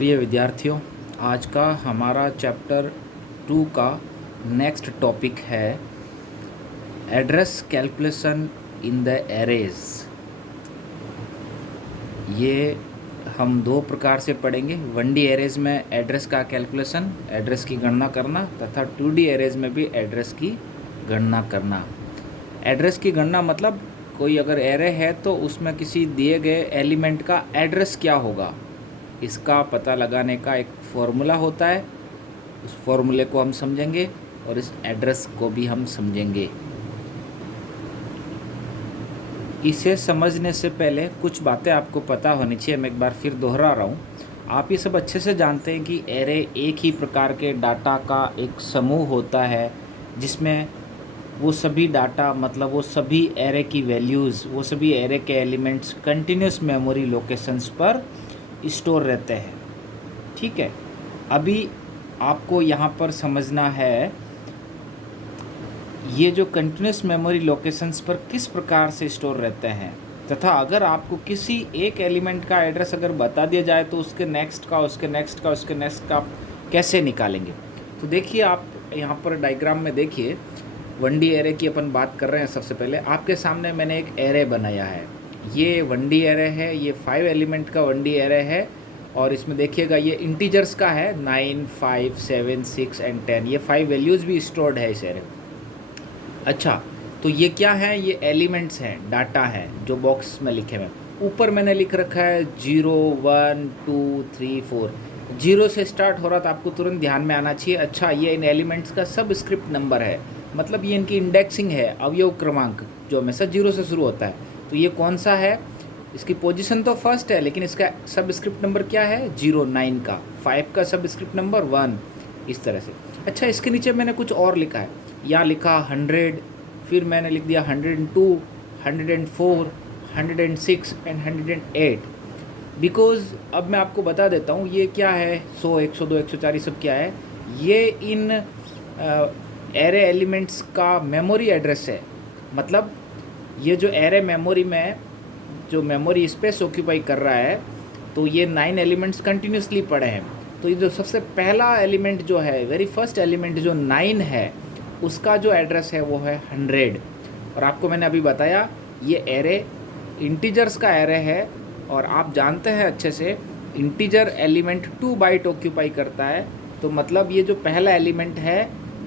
प्रिय विद्यार्थियों, आज का हमारा चैप्टर 2 का नेक्स्ट टॉपिक है address calculation in the arrays. ये हम दो प्रकार से पढ़ेंगे। 1D एरेज में एड्रेस का कैलकुलेशन, एड्रेस की गणना करना, तथा 2D एरेज में भी एड्रेस की गणना करना। एड्रेस की गणना मतलब कोई अगर एरे है तो उसमें किसी दिए गए एलिमेंट का एड्रेस क्या होगा, इसका पता लगाने का एक फॉर्मूला होता है। उस फॉर्मूले को हम समझेंगे और इस एड्रेस को भी हम समझेंगे। इसे समझने से पहले कुछ बातें आपको पता होनी चाहिए। मैं एक बार फिर दोहरा रहा हूँ। आप ये सब अच्छे से जानते हैं कि एरे एक ही प्रकार के डाटा का एक समूह होता है, जिसमें वो सभी डाटा मतलब वो सभी एरे की वैल्यूज़, वो सभी एरे के एलिमेंट्स कंटिन्यूस मेमोरी लोकेशंस पर स्टोर रहते हैं। ठीक है, अभी आपको यहाँ पर समझना है ये जो कंटिन्यूस मेमोरी लोकेशंस पर किस प्रकार से स्टोर रहते हैं, तथा अगर आपको किसी एक एलिमेंट का एड्रेस अगर बता दिया जाए तो उसके नेक्स्ट का, उसके नेक्स्ट का, उसके नेक्स्ट का कैसे निकालेंगे। तो देखिए, आप यहाँ पर डायग्राम में देखिए, 1D एरे की अपन बात कर रहे हैं। सबसे पहले आपके सामने मैंने एक एरे बनाया है। ये 1D एरे है, ये 5 एलिमेंट का 1D एरे है, और इसमें देखिएगा ये इंटीजर्स का है 9, 5, 7, 6 एंड 10। ये 5 वैल्यूज़ भी स्टोर्ड है इस एरे। अच्छा, तो ये क्या है? ये एलिमेंट्स हैं, डाटा है जो बॉक्स में लिखे हुए हैं। ऊपर मैंने लिख रखा है 0, 1, 2, 3, 4। 0 से स्टार्ट हो रहा, तो आपको तुरंत ध्यान में आना चाहिए, अच्छा ये इन एलिमेंट्स का सब स्क्रिप्ट नंबर है, मतलब ये इनकी इंडेक्सिंग है, अवयव क्रमांक जो हमेशा 0 से शुरू होता है। तो ये कौन सा है? इसकी पोजीशन तो फर्स्ट है, लेकिन इसका सब स्क्रिप्ट नंबर क्या है? 0, 9 का। 5 का सब स्क्रिप्ट नंबर 1, इस तरह से। अच्छा, इसके नीचे मैंने कुछ और लिखा है। यहाँ लिखा 100, फिर मैंने लिख दिया 102, 104, 106 एंड 108। बिकॉज अब मैं आपको बता देता हूँ ये क्या है। 100, 102, 104 ये सब क्या है? ये इन एरे एलिमेंट्स का मेमोरी एड्रेस है। मतलब ये जो एरे मेमोरी में जो मेमोरी स्पेस ऑक्यूपाई कर रहा है, तो ये 9 एलिमेंट्स कंटिन्यूसली पड़े हैं। तो ये जो सबसे पहला एलिमेंट जो है, वेरी फर्स्ट एलिमेंट जो 9 है, उसका जो एड्रेस है वो है 100। और आपको मैंने अभी बताया ये एरे इंटीजर्स का एरे है, और आप जानते हैं अच्छे से इंटीजर एलिमेंट 2 बाइट ऑक्यूपाई करता है। तो मतलब ये जो पहला एलिमेंट है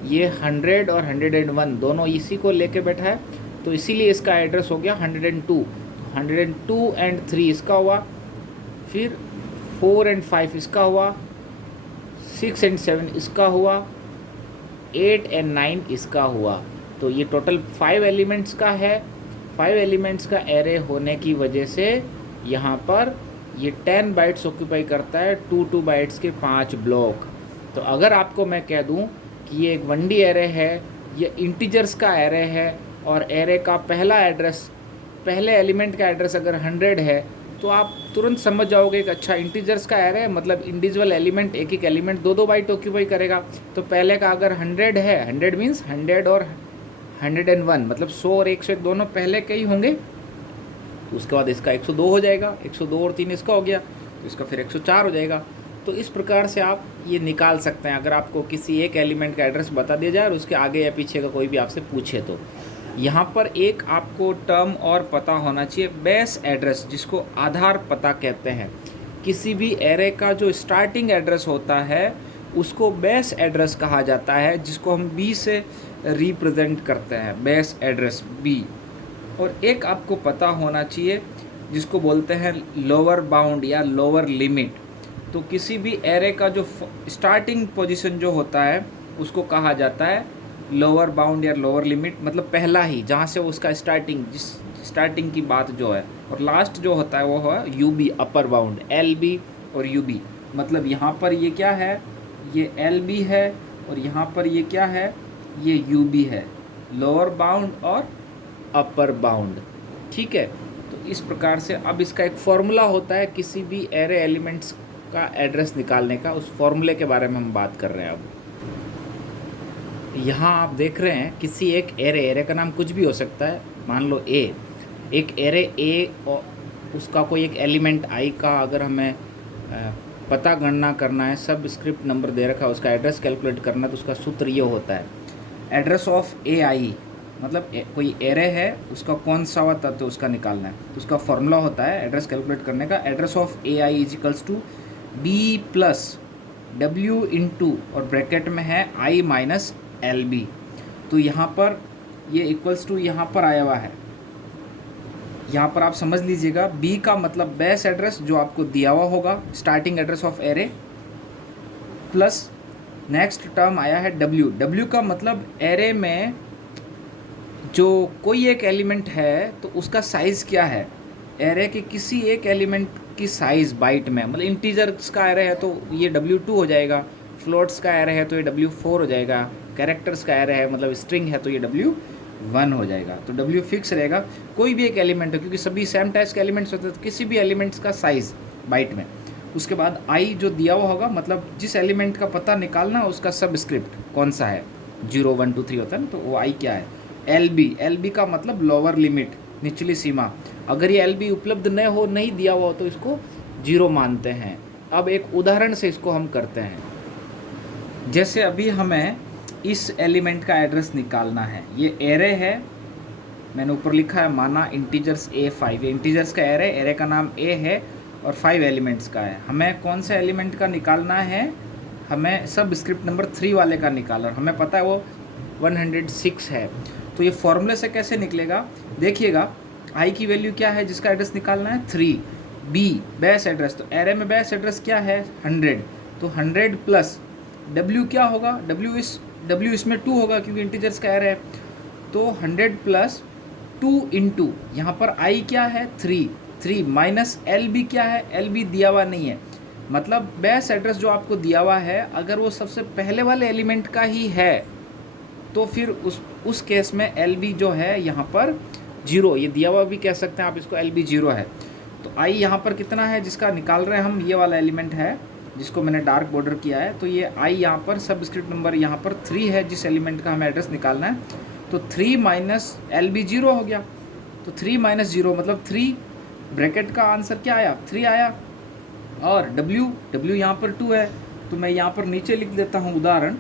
ये 100 और 101 दोनों इसी को लेके बैठा है, तो इसीलिए इसका एड्रेस हो गया 102। 102 एंड 3 इसका हुआ, फिर 4 एंड 5 इसका हुआ, 6 एंड 7 इसका हुआ, 8 एंड 9 इसका हुआ। तो ये टोटल 5 एलिमेंट्स का है। 5 एलिमेंट्स का एरे होने की वजह से यहाँ पर ये 10 बाइट्स ऑक्यूपाई करता है, 2 बाइट्स के 5 ब्लॉक। तो अगर आपको मैं कह दूँ कि ये एक 1D एरे है, ये इंटीजर्स का एरे है, और एरे का पहला एड्रेस, पहले एलिमेंट का एड्रेस अगर 100 है, तो आप तुरंत समझ जाओगे कि अच्छा इंटीजर्स का एरे है, मतलब इंडिविजुअल एलिमेंट, एक एक एलिमेंट 2 बाइट ऑक्यूपाई करेगा। तो पहले का अगर 100 है, 100 मीन्स 100 और 101, मतलब 100 और 101 दोनों पहले के ही होंगे। तो उसके बाद इसका 102 हो जाएगा, 102 और 3 इसका हो गया, तो इसका फिर 104 हो जाएगा। तो इस प्रकार से आप ये निकाल सकते हैं अगर आपको किसी एक एलिमेंट का एड्रेस बता दिया जाए और उसके आगे या पीछे का कोई भी आपसे पूछे। तो यहाँ पर एक आपको टर्म और पता होना चाहिए, बेस एड्रेस, जिसको आधार पता कहते हैं। किसी भी एरे का जो स्टार्टिंग एड्रेस होता है उसको बेस एड्रेस कहा जाता है, जिसको हम बी से रिप्रेजेंट करते हैं, बेस एड्रेस बी। और एक आपको पता होना चाहिए जिसको बोलते हैं लोअर बाउंड या लोअर लिमिट। तो किसी भी एरे का जो स्टार्टिंग पोजीशन जो होता है उसको कहा जाता है लोअर बाउंड या लोअर लिमिट, मतलब पहला ही जहाँ से उसका स्टार्टिंग, जिस स्टार्टिंग की बात जो है, और लास्ट जो होता है वो है यूबी, अपर बाउंड, एलबी और यूबी। मतलब यहाँ पर ये क्या है? ये एलबी है, और यहाँ पर ये क्या है? ये यूबी है, लोअर बाउंड और अपर बाउंड। ठीक है, तो इस प्रकार से अब इसका एक फॉर्मूला होता है किसी भी एरे एलिमेंट्स का एड्रेस निकालने का। उस फॉर्मूले के बारे में हम बात कर रहे हैं। अब यहाँ आप देख रहे हैं किसी एक एरे का नाम कुछ भी हो सकता है, मान लो ए, एक एरे ए और उसका कोई एक एलिमेंट आई का अगर हमें पता गणना करना है, सब स्क्रिप्ट नंबर दे रखा है, उसका एड्रेस कैलकुलेट करना है, तो उसका सूत्र ये होता है एड्रेस ऑफ ए आई, मतलब कोई एरे है उसका कौन सा हुआ तत्व उसका निकालना है, तो उसका फॉर्मूला होता है एड्रेस कैलकुलेट करने का, address of a i is equals to b plus डब्ल्यू इंटू और ब्रैकेट में है आई माइनस एल बी। तो यहाँ पर ये इक्वल्स टू यहाँ पर आया हुआ है, यहाँ पर आप समझ लीजिएगा बी का मतलब बेस एड्रेस जो आपको दिया हुआ होगा, starting address of array, plus next term आया है डब्ल्यू, डब्ल्यू का मतलब एरे में जो कोई एक एलिमेंट है तो उसका साइज़ क्या है, एरे के किसी एक एलिमेंट की साइज़ बाइट में, मतलब इंटीजर्स का एरे है तो ये W2 हो जाएगा, फ्लोट्स का एरे है तो ये W4 हो जाएगा, कैरेक्टर्स का एरे है मतलब स्ट्रिंग है तो ये W1 हो जाएगा। तो W फिक्स रहेगा, कोई भी एक एलिमेंट है क्योंकि सभी सेम टाइप्स के एलिमेंट्स होते हैं, तो किसी भी एलिमेंट्स का साइज़ बाइट में। उसके बाद आई जो दिया हुआ होगा, मतलब जिस एलिमेंट का पता निकालना उसका सब स्क्रिप्ट कौन सा है, 0 1 2 3 होता है ना, तो वो आई क्या है, एल बी का मतलब लोअर लिमिट, निचली सीमा। अगर ये एल बी उपलब्ध न हो, नहीं दिया हुआ हो तो इसको 0 मानते हैं। अब एक उदाहरण से इसको हम करते हैं। जैसे अभी हमें इस एलिमेंट का एड्रेस निकालना है, ये एरे है, मैंने ऊपर लिखा है माना इंटीजर्स A5, इंटीजर्स का एरे, एरे का नाम A है और 5 एलिमेंट्स का है। हमें कौन सा एलिमेंट का निकालना है, हमें सब स्क्रिप्ट नंबर 3 वाले का निकालना, हमें पता है वो 106 है। तो ये फॉर्मूले से कैसे निकलेगा, देखिएगा आई की वैल्यू क्या है जिसका एड्रेस निकालना है 3, बी बेस एड्रेस, तो एरे में बेस एड्रेस क्या है 100, तो 100 प्लस डब्ल्यू क्या होगा, डब्ल्यू इसमें 2 होगा क्योंकि इंटीजर्स का एरे है, तो 100 प्लस 2 इंटू यहाँ पर आई क्या है 3 माइनस एल बी क्या है, एल बी दिया हुआ नहीं है, मतलब बेस एड्रेस जो आपको दिया हुआ है अगर वो सबसे पहले वाले एलिमेंट का ही है तो फिर उस केस में एल बी जो है यहाँ पर 0, ये दिया हुआ भी कह सकते हैं आप इसको, एल बी 0 है। तो आई यहाँ पर कितना है जिसका निकाल रहे हैं हम, ये वाला एलिमेंट है जिसको मैंने डार्क बॉर्डर किया है, तो ये आई यहाँ पर सब स्क्रिप्ट नंबर यहाँ पर 3 है जिस एलिमेंट का हमें एड्रेस निकालना है, तो 3 माइनस एल बी 0 हो गया, तो 3 माइनस 0 मतलब 3, ब्रैकेट का आंसर क्या आया 3 आया, और डब्ल्यू यहाँ पर 2 है, तो मैं यहाँ पर नीचे लिख देता हूँ उदाहरण,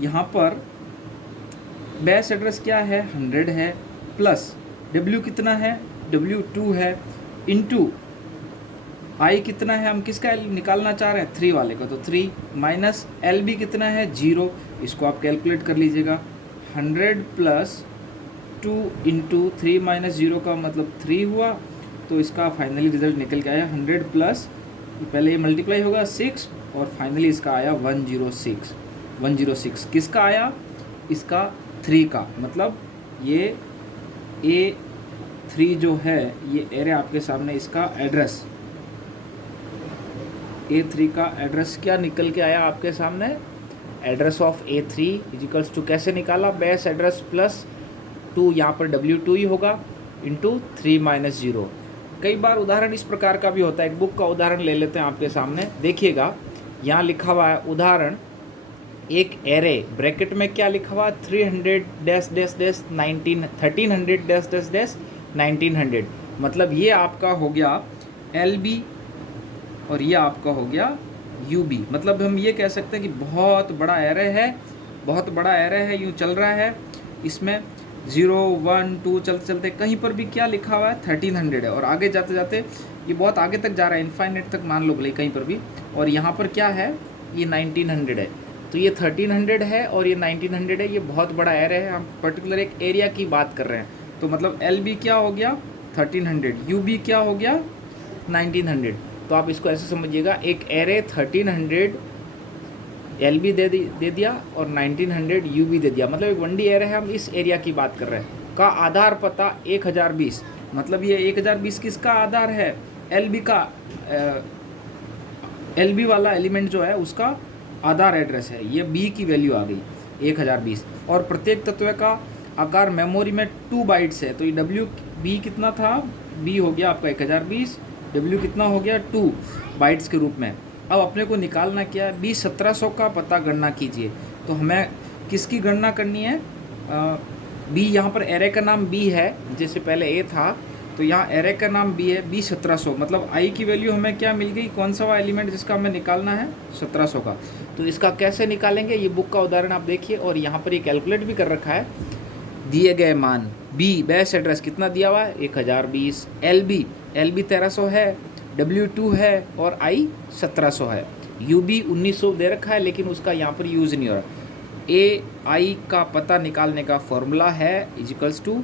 यहाँ पर बेस एड्रेस क्या है 100 है, प्लस डब्ल्यू कितना है, डब्ल्यू 2 है, इनटू आई कितना है, हम किसका निकालना चाह रहे हैं 3 वाले का, तो 3 माइनस एल बी कितना है 0, इसको आप कैलकुलेट कर लीजिएगा, 100 प्लस 2 इंटू 3 माइनस 0 का मतलब 3 हुआ, तो इसका फाइनली रिजल्ट निकल के आया 100 प्लस, पहले ये मल्टीप्लाई होगा 6 और फाइनली इसका आया 106 किसका आया, इसका 3 का, मतलब ये A3 जो है ये एरे आपके सामने, इसका एड्रेस A3 का एड्रेस क्या निकल के आया आपके सामने, address of A3 equals to कैसे निकाला, बेस एड्रेस प्लस 2, यहाँ पर W2 ही होगा इंटू 3 माइनस 0। कई बार उदाहरण इस प्रकार का भी होता है, एक बुक का उदाहरण ले लेते हैं आपके सामने, देखिएगा यहाँ लिखा हुआ है उदाहरण, एक एरे ब्रैकेट में क्या लिखा हुआ 300 dash dash dash 1300 dash dash dash 1900, मतलब ये आपका हो गया एल बी और ये आपका हो गया यू बी, मतलब हम ये कह सकते हैं कि बहुत बड़ा एरे है, यूँ चल रहा है, इसमें 0 1 2 चलते चलते कहीं पर भी क्या लिखा हुआ है 1300 है, और आगे जाते जाते ये बहुत आगे तक जा रहा है, इनफाइनाइट तक मान लो भले कहीं पर भी, और यहाँ पर क्या है ये 1900 है, तो ये 1300 है और ये 1900 है, ये बहुत बड़ा एरे है, हम पर्टिकुलर एक एरिया की बात कर रहे हैं, तो मतलब एल बी क्या हो गया 1300, यू बी क्या हो गया 1900, तो आप इसको ऐसे समझिएगा एक एरे 1300 एल बी दे दिया और 1900 यू बी दे दिया, मतलब एक 1D एरे है, हम इस एरिया की बात कर रहे हैं, का आधार पता 1020, मतलब ये 1020 किसका आधार है, एल बी का, एल बी वाला एलिमेंट जो है उसका आधार एड्रेस है, ये बी की वैल्यू आ गई 1020, और प्रत्येक तत्व का आकार मेमोरी में 2 बाइट्स है, तो ये डब्ल्यू बी कितना था, बी हो गया आपका 1020, डब्ल्यू कितना हो गया 2 बाइट्स के रूप में। अब अपने को निकालना क्या है, बी 1700 का पता गणना कीजिए, तो हमें किसकी गणना करनी है, बी यहाँ पर एरे का नाम बी है, जैसे पहले ए था, तो यहाँ एरे का नाम बी है, बी 1700, मतलब आई की वैल्यू हमें क्या मिल गई, कौन सा वो एलिमेंट जिसका हमें निकालना है, 1700 का। तो इसका कैसे निकालेंगे, ये बुक का उदाहरण आप देखिए, और यहाँ पर ये कैलकुलेट भी कर रखा है। दिए गए मान बी बेस एड्रेस कितना दिया हुआ है, 1020, एल बी 1300 है, W2 है, और आई 1700 है। यू बी 1900 दे रखा है, लेकिन उसका यहाँ पर यूज़ नहीं हो रहा। ए आई का पता निकालने का फॉर्मूला है इजिकल्स टू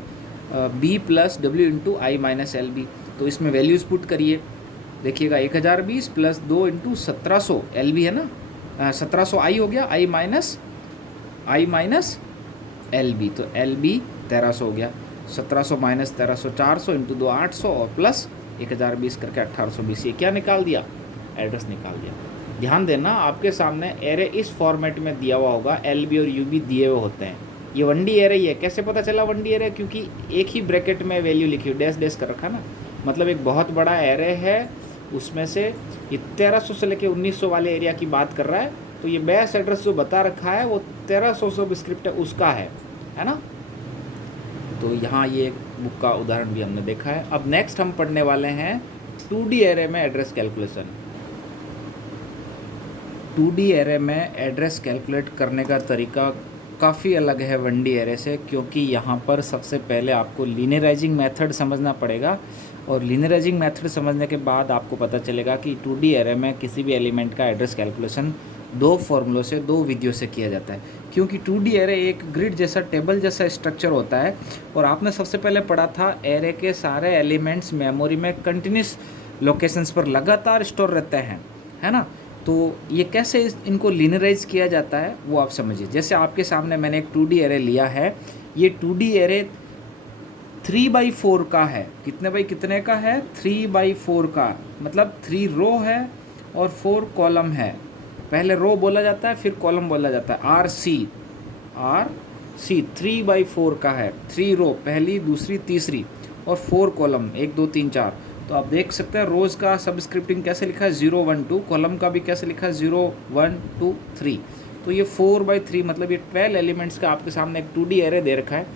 बी प्लस डब्ल्यू into i minus l b. तो इसमें वैल्यूज़ पुट करिए, देखिएगा 1020 प्लस 2 इंटू 1700, एल बी है ना, 1700 आई हो गया, आई माइनस एल बी, तो एल बी 1300 हो गया, 1700 माइनस 1300 400 इंटू 2 800 और प्लस 1020 करके 1820। ये क्या निकाल दिया, एड्रेस निकाल दिया। ध्यान देना, आपके सामने एरे इस फॉर्मेट में दिया हुआ होगा, एल बी और यू बी दिए हुए होते हैं। ये 1D एरे ही है। कैसे पता चला 1D एरे, क्योंकि एक ही ब्रैकेट में वैल्यू लिखी हुई, डैश डैश कर रखा ना, मतलब एक बहुत बड़ा एरे है, उसमें से ये 1300 से लेके 1900 वाले एरिया की बात कर रहा है। तो ये बेस एड्रेस जो बता रखा है वो 1300 सबस्क्रिप्ट है उसका है ना। तो यहाँ ये बुक का उदाहरण भी हमने देखा है। अब नेक्स्ट हम पढ़ने वाले हैं 2D एरे में एड्रेस कैलकुलेशन। 2D एरे में एड्रेस कैलकुलेट करने का तरीका काफ़ी अलग है 1D एरे से, क्योंकि यहाँ पर सबसे पहले आपको लीनियराइजिंग मेथड समझना पड़ेगा, और लीनियराइजिंग मेथड समझने के बाद आपको पता चलेगा कि 2D एरे में किसी भी एलिमेंट का एड्रेस कैलकुलेशन दो फॉर्मूलों से, दो विधियों से किया जाता है। क्योंकि 2D एरे एक ग्रिड जैसा, टेबल जैसा स्ट्रक्चर होता है, और आपने सबसे पहले पढ़ा था एरे के सारे एलिमेंट्स मेमोरी में कंटिन्यूस लोकेशंस पर लगातार स्टोर रहते हैं, है ना। तो ये कैसे इनको लीनियराइज किया जाता है वो आप समझिए। जैसे आपके सामने मैंने एक 2D एरे लिया है, ये 2D एरे 3/4 का है। कितने बाई कितने का है, 3/4 का, मतलब 3 रो है और 4 कॉलम है। पहले रो बोला जाता है, फिर कॉलम बोला जाता है, RC 3/4 का है। 3 रो, पहली दूसरी तीसरी, और 4 कॉलम, 1 2 3 4। तो आप देख सकते हैं रोज़ का सबस्क्रिप्टिंग कैसे लिखा है, 0 1 2, कॉलम का भी कैसे लिखा है, 0 1 2 3। तो ये 4/3, मतलब ये 12 एलिमेंट्स का आपके सामने एक 2D एरे दे रखा है।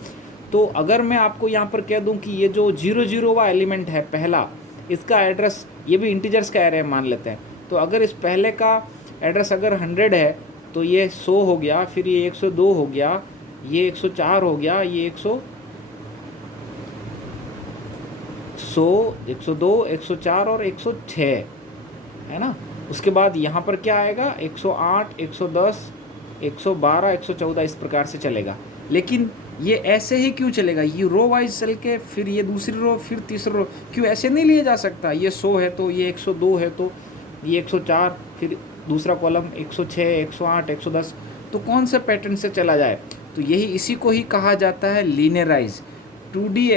तो अगर मैं आपको यहाँ पर कह दूँ कि ये जो 0 एलिमेंट है पहला, इसका एड्रेस, ये भी इंटीजर्स का एरे मान लेते हैं, तो अगर इस पहले का एड्रेस अगर 100 है तो ये 100 हो गया, फिर ये 102 हो गया, ये 104 हो गया, ये 102, 104 और 106, है ना। उसके बाद यहाँ पर क्या आएगा, 108, 110, 112, 114, इस प्रकार से चलेगा। लेकिन ये ऐसे ही क्यों चलेगा, ये रो वाइज चल के फिर ये दूसरी रो, फिर तीसरी रो, क्यों ऐसे नहीं लिया जा सकता। ये 100 है तो ये 102 है तो ये 104, फिर दूसरा कॉलम 106, 108, 110, तो कौन से पैटर्न से चला जाए। तो यही, इसी को ही कहा जाता है लीनियराइज। 2D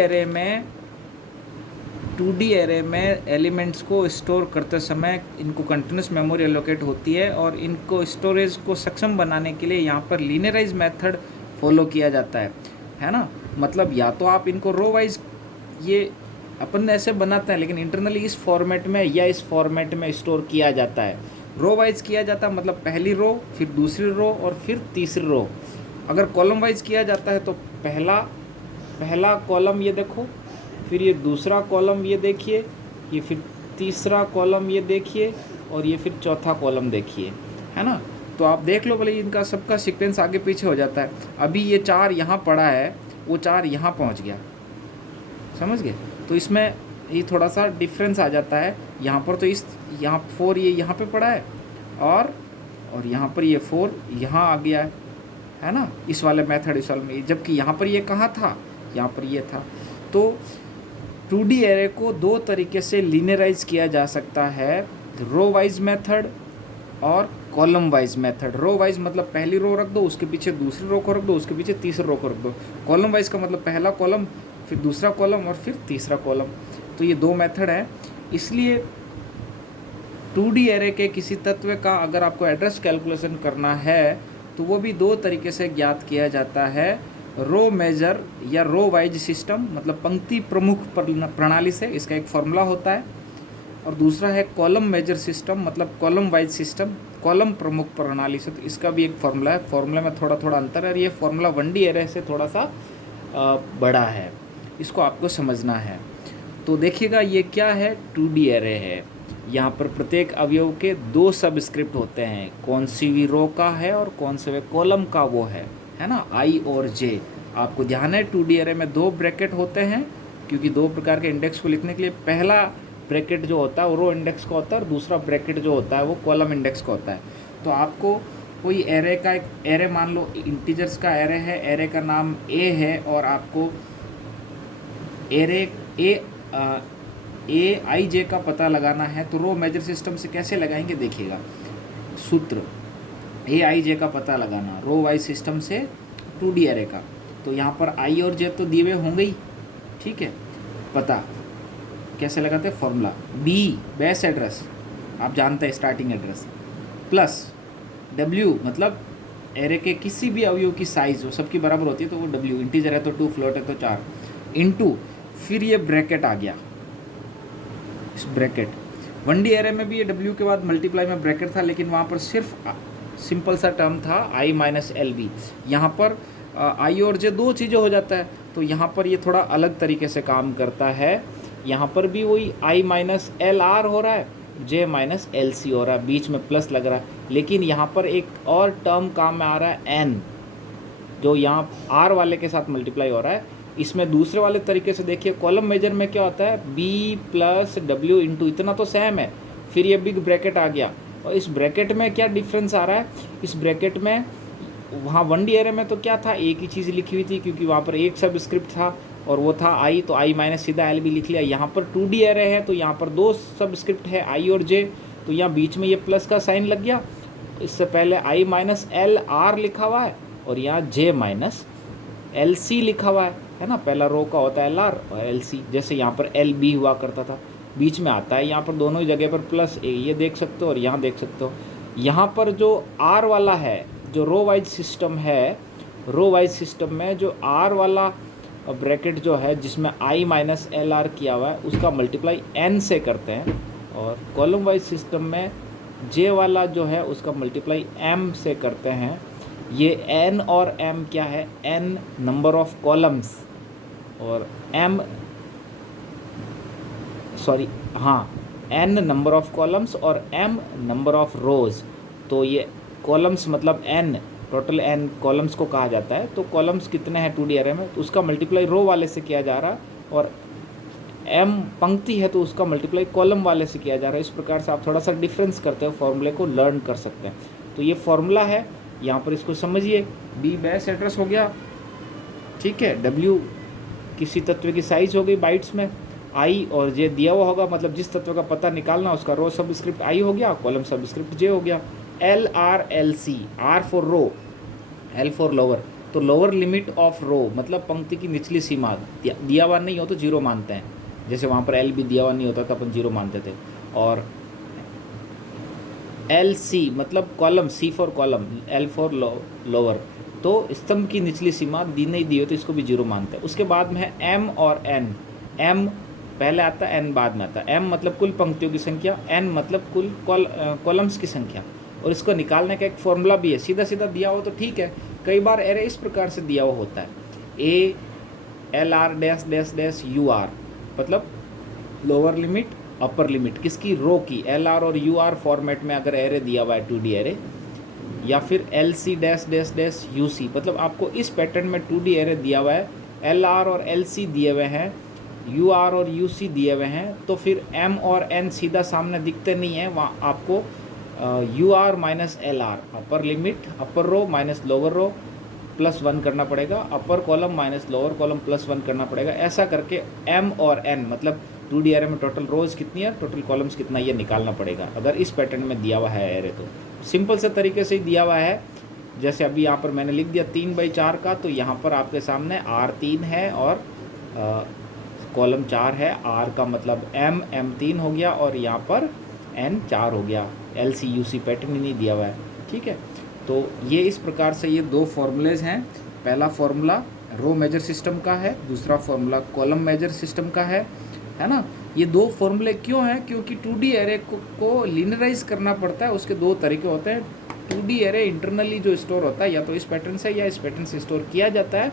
एरे में एलिमेंट्स को स्टोर करते समय इनको कंटिन्यूस मेमोरी एलोकेट होती है, और इनको स्टोरेज को सक्षम बनाने के लिए यहाँ पर लीनियराइज मेथड फॉलो किया जाता है ना। मतलब या तो आप इनको रो वाइज, ये अपन ऐसे बनाते हैं, लेकिन इंटरनली इस फॉर्मेट में या इस फॉर्मेट में स्टोर किया जाता है। रो वाइज किया जाता है, मतलब पहली रो, फिर दूसरी रो, और फिर तीसरी रो। अगर कॉलम वाइज किया जाता है तो पहला कॉलम ये देखो, फिर ये दूसरा कॉलम ये देखिए, ये फिर तीसरा कॉलम ये देखिए, और ये फिर चौथा कॉलम देखिए, है ना। तो आप देख लो भले इनका सबका सीक्वेंस आगे पीछे हो जाता है। अभी ये 4 यहाँ पड़ा है, वो 4 यहाँ पहुँच गया, समझ गए। तो इसमें ये थोड़ा सा डिफरेंस आ जाता है। यहाँ पर तो यहाँ 4 ये यहाँ पे पड़ा है, और यहाँ पर ये 4 यहाँ आ गया है ना, इस वाले मेथड, इस वाले में, जबकि यहाँ पर ये कहाँ था, यहाँ पर ये था। तो 2D एरे को दो तरीके से लीनियराइज किया जा सकता है, रो वाइज मेथड और column wise method. Row wise मतलब पहली रो रख दो, उसके पीछे दूसरी रो को रख दो, उसके पीछे तीसरी रो को रख दो। कॉलम वाइज का मतलब पहला कॉलम, फिर दूसरा कॉलम, और फिर तीसरा कॉलम। तो ये दो मेथड है। इसलिए 2D एरे के किसी तत्व का अगर आपको एड्रेस कैलकुलेशन करना है तो वो भी दो तरीके से ज्ञात किया जाता है, रो मेजर या रो वाइज सिस्टम, मतलब पंक्ति प्रमुख प्रणाली से, इसका एक फॉर्मूला होता है, और दूसरा है कॉलम मेजर सिस्टम, मतलब कॉलम वाइज सिस्टम, कॉलम प्रमुख प्रणाली से, तो इसका भी एक फॉर्मूला है। फॉर्मूला में थोड़ा थोड़ा अंतर है, और ये फॉर्मूला 1D एरे से थोड़ा सा बड़ा है, इसको आपको समझना है। तो देखिएगा ये क्या है, 2D एरे है। यहाँ पर प्रत्येक अवयव के 2 सबस्क्रिप्ट होते हैं, कौन सी भी रो का है और कौन से वे कॉलम का वो है ना, आई और जे। आपको ध्यान है 2D एरे में 2 ब्रैकेट होते हैं, क्योंकि 2 प्रकार के इंडेक्स को लिखने के लिए पहला ब्रैकेट जो होता है वो रो इंडेक्स का होता है और दूसरा ब्रैकेट जो होता है वो कॉलम इंडेक्स का होता है। तो आपको कोई एरे का एक एरे मान लो इंटीजर्स का एरे है, एरे का नाम ए है और आपको एरे ए आई जे का पता लगाना है, तो रो मेजर सिस्टम से कैसे लगाएंगे देखिएगा। सूत्र ए आई जे का पता लगाना रो वाइज सिस्टम से 2D एरे का। तो यहाँ पर आई और जे तो दिए हुए होंगे ही, ठीक है। पता कैसे लगाते हैं, फॉर्मूला बी बेस एड्रेस, आप जानते हैं स्टार्टिंग एड्रेस, प्लस डब्ल्यू मतलब एरे के किसी भी अवयव की साइज़ जो सबकी बराबर होती है तो वो डब्ल्यू, इंटीजर है तो 2, फ्लोट है तो 4, इनटू फिर ये ब्रैकेट आ गया, इस ब्रैकेट 1D एरे में भी ये डब्ल्यू के बाद मल्टीप्लाई में ब्रैकेट था, लेकिन वहाँ पर सिर्फ सिंपल सा टर्म था आई माइनस एल बी। यहाँ पर आई और जे 2 चीज़ें हो जाता है, तो यहाँ पर ये थोड़ा अलग तरीके से काम करता है। यहाँ पर भी वही आई माइनस एल आर हो रहा है, जे माइनस एल सी हो रहा है, बीच में प्लस लग रहा है, लेकिन यहाँ पर एक और टर्म काम में आ रहा है एन, जो यहाँ आर वाले के साथ मल्टीप्लाई हो रहा है। इसमें दूसरे वाले तरीके से देखिए, कॉलम मेजर में क्या होता है, बी प्लस डब्ल्यू इंटू, इतना तो सेम है, फिर ये बिग ब्रैकेट आ गया। और इस ब्रैकेट में क्या डिफरेंस आ रहा है, इस ब्रैकेट में वहाँ 1D एरे में तो क्या था, एक ही चीज़ लिखी हुई थी, क्योंकि वहाँ पर एक सब स्क्रिप्ट था और वो था आई, तो आई माइनस सीधा एल भी लिख लिया। यहाँ पर 2D एरे है तो यहाँ पर 2 सब स्क्रिप्ट है आई और जे, तो यहाँ बीच में ये प्लस का साइन लग गया। इससे पहले आई माइनस एल आर लिखा हुआ है और यहाँ जे माइनस एल सी लिखा हुआ है ना। पहला रो का होता है एल आर और एल सी, जैसे यहाँ पर एल बी हुआ करता था, बीच में आता है यहाँ पर दोनों ही जगह पर प्लस ए, ये देख सकते हो और यहाँ देख सकते हो। यहाँ पर जो आर वाला है, जो रो वाइज सिस्टम है, रो वाइज सिस्टम में जो आर वाला ब्रैकेट जो है जिसमें आई माइनस एल आर किया हुआ है उसका मल्टीप्लाई एन से करते हैं, और कॉलम वाइज सिस्टम में जे वाला जो है उसका मल्टीप्लाई एम से करते हैं। ये एन और एम क्या है, एन नंबर ऑफ कॉलम्स और m n number of columns और एम नंबर ऑफ रोज़। तो ये कॉलम्स मतलब एन, टोटल एन कॉलम्स को कहा जाता है। तो कॉलम्स कितने हैं 2D एरे में, तो उसका मल्टीप्लाई रो वाले से किया जा रहा है, और एम पंक्ति है तो उसका मल्टीप्लाई कॉलम वाले से किया जा रहा है। इस प्रकार से आप थोड़ा सा डिफरेंस करते हो, फॉर्मूले को लर्न कर सकते हैं। तो ये फॉर्मूला है, यहाँ पर इसको समझिए। बी बेस एड्रेस हो गया, ठीक है, डब्ल्यू किसी तत्व की साइज हो गई बाइट्स में, आई और जे दिया हुआ होगा, मतलब जिस तत्व का पता निकालना उसका रो सब स्क्रिप्ट आई हो गया, कॉलम सब स्क्रिप्ट जे हो गया। L r l c, r for row, l for lower, तो लोअर लिमिट ऑफ रो मतलब पंक्ति की निचली सीमा, दिया हुआ नहीं हो तो 0 मानते हैं, जैसे वहाँ पर एल भी दिया हुआ नहीं होता तो अपन 0 मानते थे। और एल सी मतलब column, c for column, l for lower, तो स्तंभ की निचली सीमा दी नहीं दी हो तो इसको भी 0 मानते हैं। उसके बाद में है एम और एन, एम पहले आता है, एन बाद में आता है। एम मतलब कुल पंक्तियों की संख्या, एन मतलब कुल कॉलम्स की संख्या, और इसको निकालने का एक फॉर्मूला भी है। सीधा सीधा दिया हो तो ठीक है, कई बार एरे इस प्रकार से दिया हुआ होता है, a l r dash dash dash u r, मतलब लोअर लिमिट अपर लिमिट किसकी, रो की, एल आर और यू आर फॉर्मेट में अगर एरे दिया हुआ है 2D एरे, या फिर L C dash dash dash U C, मतलब आपको इस पैटर्न में 2D एरे दिया हुआ है, एल आर और एल सी दिए हुए हैं, यू आर और यू सी दिए हुए हैं, तो फिर एम और एन सीधा सामने दिखते नहीं है, वहाँ आपको U R minus L R, upper limit upper row minus lower row plus 1 करना पड़ेगा, upper column minus lower column plus 1 करना पड़ेगा। ऐसा करके एम और एन मतलब 2D एरे में टोटल रोज कितनी है, टोटल कॉलम्स कितना, ये निकालना पड़ेगा अगर इस पैटर्न में दिया हुआ है एरे। तो सिंपल से तरीके से ही दिया हुआ है, जैसे अभी यहाँ पर मैंने लिख दिया 3/4 का, तो यहाँ पर आपके सामने R 3 है और कॉलम 4 है, R का मतलब M 3 हो गया और यहाँ पर N 4 हो गया, LCUC पैटर्न ही नहीं दिया हुआ है, ठीक है। तो ये इस प्रकार से ये 2 फॉर्मूलेज हैं। पहला फॉर्मूला रो मेजर सिस्टम का है, दूसरा फॉर्मूला कॉलम मेजर सिस्टम का है ना। ये 2 फॉर्मूले क्यों हैं, क्योंकि 2D एरे को लिनियराइज करना पड़ता है। उसके 2 तरीके होते हैं। 2D एरे इंटरनली जो स्टोर होता है या तो इस पैटर्न से या इस पैटर्न से स्टोर किया जाता है,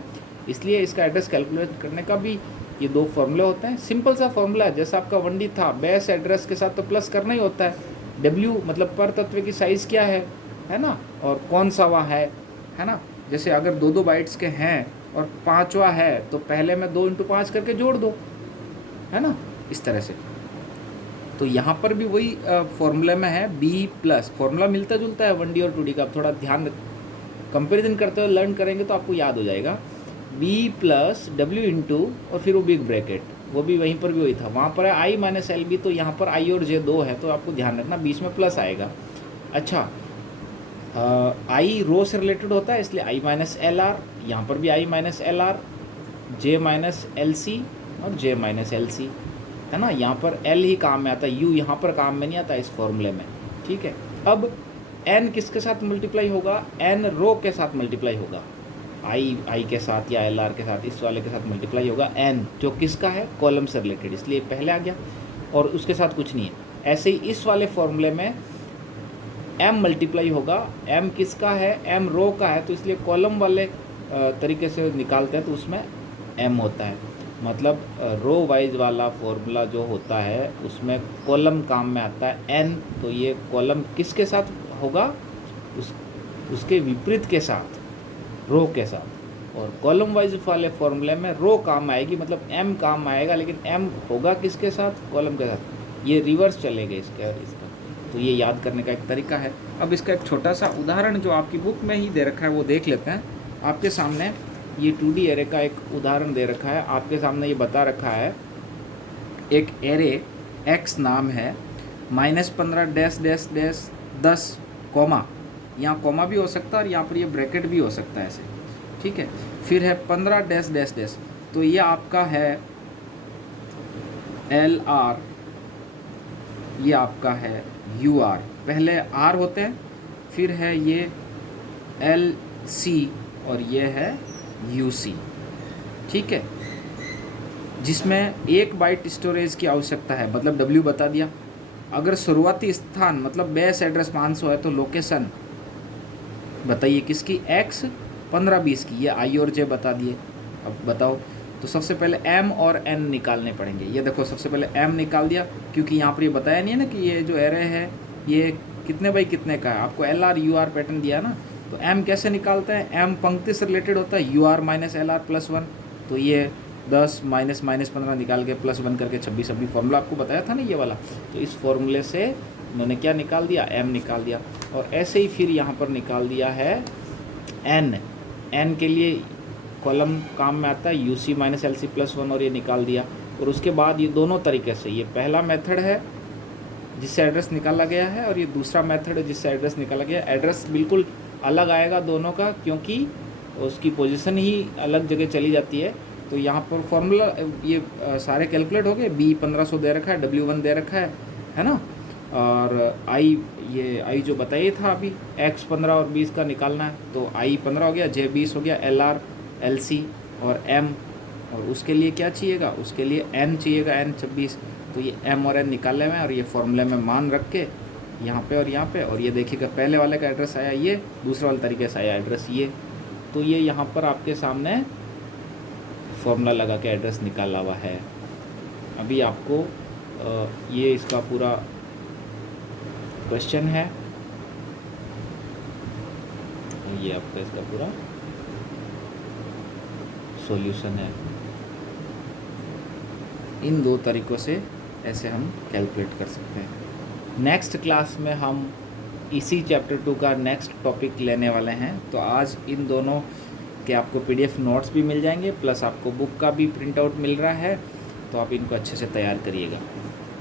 इसलिए इसका एड्रेस कैलकुलेट करने का भी ये दो फॉर्मूले होते हैं, सिंपल सा फॉर्मूला है, जैसा आपका 1D था, बेस एड्रेस के साथ तो प्लस करना ही होता है। W मतलब पर तत्व की साइज़ क्या है ना, और कौन सा वहाँ है ना। जैसे अगर 2-2 बाइट्स के हैं और 5वां है तो पहले में 2 × 5 करके जोड़ दो, है ना, इस तरह से। तो यहाँ पर भी वही फॉर्मूले में है B+, फॉर्मूला मिलता जुलता है 1D और 2D का, आप थोड़ा ध्यान कंपेरिजन करते हुए लर्न करेंगे तो आपको याद हो जाएगा। B+W और फिर वो बिग ब्रैकेट, वो भी वहीं पर भी वही था, वहाँ पर है I - LB, तो यहाँ पर I और J 2 है, तो आपको ध्यान रखना बीच में प्लस आएगा। अच्छा, I रो से रिलेटेड होता है इसलिए I - LR, यहाँ पर भी I - LR, J - LC और J - LC, है ना। यहाँ पर L ही काम में आता है, U यहाँ पर काम में नहीं आता इस फॉर्मूले में, ठीक है। अब N किसके साथ मल्टीप्लाई होगा, N रो के साथ मल्टीप्लाई होगा, I के साथ या LR के साथ, इस वाले के साथ मल्टीप्लाई होगा N, जो किसका है, कॉलम से रिलेटेड, इसलिए पहले आ गया और उसके साथ कुछ नहीं है। ऐसे ही इस वाले फॉर्मूले में M मल्टीप्लाई होगा, M किसका है, M रो का है, तो इसलिए कॉलम वाले तरीके से निकालते हैं तो उसमें M होता है। मतलब रो वाइज वाला फॉर्मूला जो होता है उसमें कॉलम काम में आता है N, तो ये कॉलम किसके साथ होगा, उसके विपरीत के साथ, रो के साथ। और कॉलम वाइज वाले फॉर्मूले में रो काम आएगी, मतलब M काम आएगा, लेकिन M होगा किसके साथ, कॉलम के साथ, ये रिवर्स चलेगा इसका। तो ये याद करने का एक तरीका है। अब इसका एक छोटा सा उदाहरण जो आपकी बुक में ही दे रखा है वो देख लेते हैं। आपके सामने ये 2D एरे का एक उदाहरण दे रखा है, आपके सामने ये बता रखा है एक एरे X नाम है, -15 डैश डैश डैश 10 कॉमा, यहाँ कॉमा भी हो सकता है और यहाँ पर ये ब्रैकेट भी हो सकता है ऐसे, ठीक है। फिर है 15 डैश डैश डैश, तो ये आपका है LR, ये आपका है UR, पहले R होते हैं, फिर है ये LC और ये है UC, ठीक है, जिसमें 1 बाइट स्टोरेज की आवश्यकता है, मतलब W बता दिया। अगर शुरुआती स्थान मतलब बेस एड्रेस 500 है तो लोकेशन बताइए किसकी, X 15 20 की, ये I और J बता दिए। अब बताओ, तो सबसे पहले M और N निकालने पड़ेंगे। ये देखो सबसे पहले M निकाल दिया, क्योंकि यहाँ पर ये बताया नहीं है ना कि ये जो एरे है ये कितने बाई कितने का है, आपको LR UR पैटर्न दिया ना। तो M कैसे निकालते हैं, M पंक्ति से रिलेटेड होता है, UR - LR +1, तो ये 10 - -15 निकाल के +1 करके 26 अभी फॉर्मूला आपको बताया था ना ये वाला। तो इस फॉर्मूले से उन्होंने क्या निकाल दिया, M निकाल दिया। और ऐसे ही फिर यहाँ पर निकाल दिया है N के लिए कॉलम काम में आता है UC - LC +1, और ये निकाल दिया। और उसके बाद ये दोनों तरीके से, ये पहला मेथड है जिससे एड्रेस निकाला गया है और ये दूसरा मेथड है जिससे एड्रेस निकाला गया है। एड्रेस बिल्कुल अलग आएगा दोनों का, क्योंकि उसकी पोजीशन ही अलग जगह चली जाती है। तो यहाँ पर फॉर्मूला ये सारे कैलकुलेट हो गए। B 1500 दे रखा है, W1 दे रखा है ना, और I जो बताइए था अभी, X 15 और 20 का निकालना है, तो I 15 हो गया, J 20 हो गया, LR LC और M, और उसके लिए क्या चाहिएगा, उसके लिए N चाहिएगा, N 26। तो ये M और N निकालने में, और ये फॉर्मूले में मान रख के यहाँ पे और यहाँ पे, और ये देखिएगा पहले वाले का एड्रेस आया ये, दूसरा वाले तरीके से आया एड्रेस ये। तो ये यहाँ पर आपके सामने फॉर्मूला लगा के एड्रेस निकाला हुआ है। अभी आपको ये इसका पूरा क्वेश्चन है, ये आपका इसका पूरा सॉल्यूशन है। इन दो तरीक़ों से ऐसे हम कैलकुलेट कर सकते हैं। नेक्स्ट क्लास में हम इसी चैप्टर 2 का नेक्स्ट टॉपिक लेने वाले हैं। तो आज इन दोनों के आपको PDF नोट्स भी मिल जाएंगे, प्लस आपको बुक का भी प्रिंट आउट मिल रहा है, तो आप इनको अच्छे से तैयार करिएगा।